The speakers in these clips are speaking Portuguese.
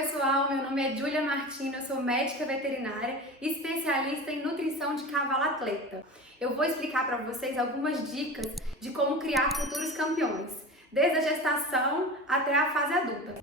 pessoal, meu nome é Júlia Martino, eu sou médica veterinária e especialista em nutrição de cavalo atleta. Eu vou explicar para vocês algumas dicas de como criar futuros campeões, desde a gestação até a fase adulta.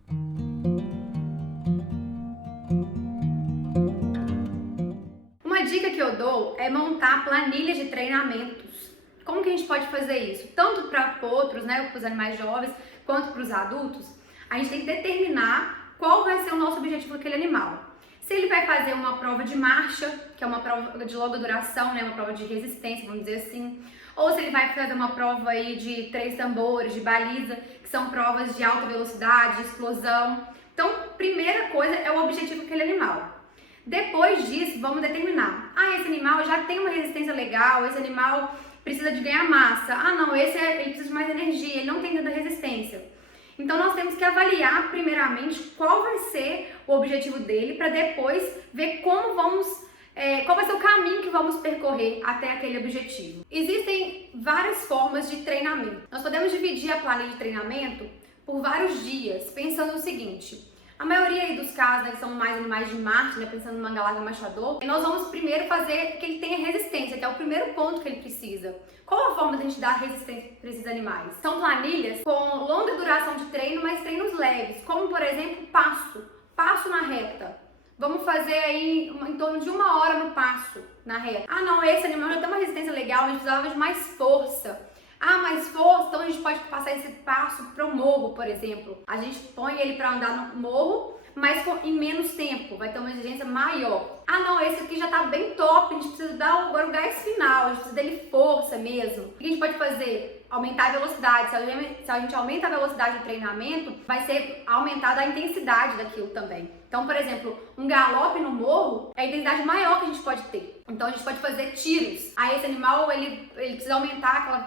Uma dica que eu dou é montar planilhas de treinamentos. Como que a gente pode fazer isso? Tanto para potros, para os animais jovens, quanto para os adultos, a gente tem que determinar qual vai ser o nosso objetivo com aquele animal. Se ele vai fazer uma prova de marcha, que é uma prova de longa duração, uma prova de resistência, vamos dizer assim, ou se ele vai fazer uma prova aí de 3 tambores, de baliza, que são provas de alta velocidade, de explosão. Então, primeira coisa é o objetivo daquele animal. Depois disso, vamos determinar, esse animal já tem uma resistência legal, esse animal precisa de ganhar massa, não, ele precisa de mais energia, ele não tem tanta resistência. Então nós temos que avaliar primeiramente qual vai ser o objetivo dele para depois ver qual vai ser o caminho que vamos percorrer até aquele objetivo. Existem várias formas de treinamento. Nós podemos dividir a planilha de treinamento por vários dias, pensando no seguinte: a maioria aí dos casos são mais animais de marcha, pensando no manga-larga machador, e nós vamos primeiro fazer que ele tenha resistência, que é o primeiro ponto que ele precisa. Qual a forma de a gente dar resistência para esses animais? São planilhas com longa duração de treino, mas treinos leves, como por exemplo passo na reta. Vamos fazer aí em torno de 1 hora no passo na reta. Não, esse animal já tem uma resistência legal, a gente precisava de mais força. Mais força, então a gente pode passar esse passo para o morro, por exemplo. A gente põe ele para andar no morro, mas em menos tempo, vai ter uma exigência maior. Não, esse aqui já tá bem top, a gente precisa dar agora o gás final, a gente precisa dele força mesmo. O que a gente pode fazer? Aumentar a velocidade. Se a gente aumenta a velocidade do treinamento, vai ser aumentada a intensidade daquilo também. Então, por exemplo, um galope no morro é a intensidade maior que a gente pode ter. Então, a gente pode fazer tiros. Esse animal, ele precisa aumentar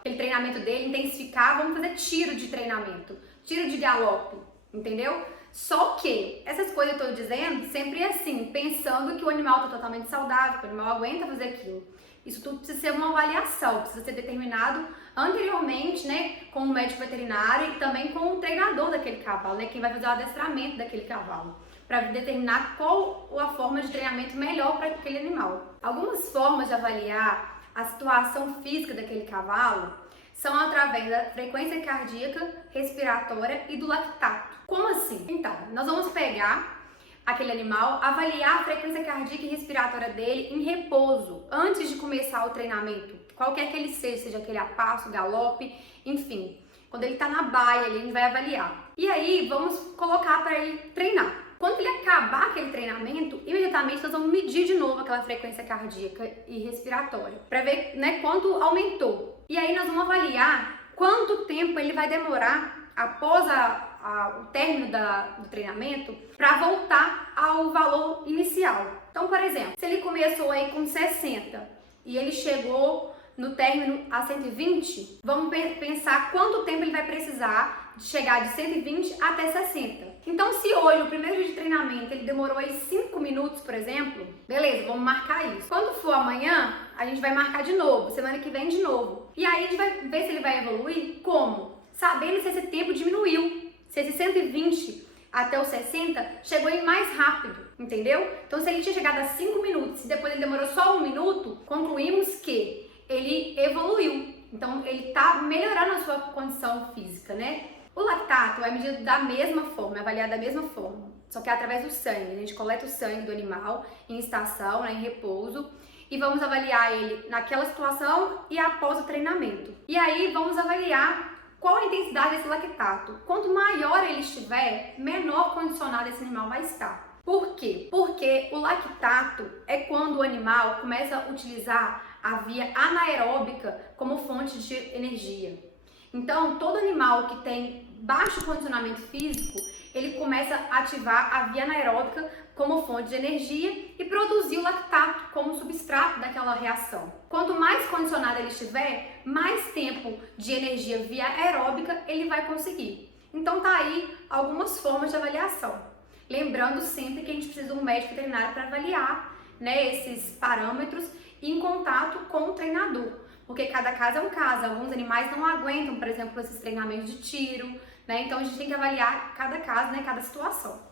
aquele treinamento dele, intensificar. Vamos fazer tiro de treinamento, tiro de galope, entendeu? Só que essas coisas que eu tô dizendo sempre é assim, pensando que o animal tá totalmente saudável, que o animal aguenta fazer aquilo. Isso tudo precisa ser uma avaliação, precisa ser determinado anteriormente, com o médico veterinário e também com o treinador daquele cavalo, quem vai fazer o adestramento daquele cavalo, para determinar qual a forma de treinamento melhor para aquele animal. Algumas formas de avaliar a situação física daquele cavalo são através da frequência cardíaca, respiratória e do lactato. Como assim? Então, nós vamos pegar aquele animal, avaliar a frequência cardíaca e respiratória dele em repouso, antes de começar o treinamento, qualquer que ele seja aquele a passo, galope, enfim. Quando ele está na baia, a gente vai avaliar. E aí, vamos colocar para ele treinar. Quando ele acabar aquele treinamento, imediatamente nós vamos medir de novo aquela frequência cardíaca e respiratória, para ver quanto aumentou. E aí nós vamos avaliar quanto tempo ele vai demorar após o término do treinamento para voltar ao valor inicial. Então, por exemplo, se ele começou aí com 60 e ele chegou no término a 120, vamos pensar quanto tempo ele vai precisar de chegar de 120 até 60. Então, se hoje, o primeiro dia de treinamento, ele demorou aí 5 minutos, por exemplo, beleza, vamos marcar isso. Quando for amanhã, a gente vai marcar de novo, semana que vem de novo. E aí a gente vai ver se ele vai evoluir como? Sabendo se esse tempo diminuiu, se esse 120 até os 60 chegou em mais rápido, entendeu? Então, se ele tinha chegado a 5 minutos e depois ele demorou só 1 minuto, concluímos que ele evoluiu. Então, ele está melhorando a sua condição física, O lactato é medido da mesma forma, é avaliado da mesma forma, só que é através do sangue. A gente coleta o sangue do animal em estação, em repouso, e vamos avaliar ele naquela situação e após o treinamento. E aí vamos avaliar qual a intensidade desse lactato. Quanto maior ele estiver, menor condicionado esse animal vai estar. Por quê? Porque o lactato é quando o animal começa a utilizar a via anaeróbica como fonte de energia. Então, todo animal que tem baixo condicionamento físico, ele começa a ativar a via anaeróbica como fonte de energia e produzir o lactato como substrato daquela reação. Quanto mais condicionado ele estiver, mais tempo de energia via aeróbica ele vai conseguir. Então tá aí algumas formas de avaliação. Lembrando sempre que a gente precisa de um médico veterinário para avaliar esses parâmetros em contato com o treinador. Porque cada caso é um caso, alguns animais não aguentam, por exemplo, esses treinamentos de tiro, Então a gente tem que avaliar cada caso, cada situação.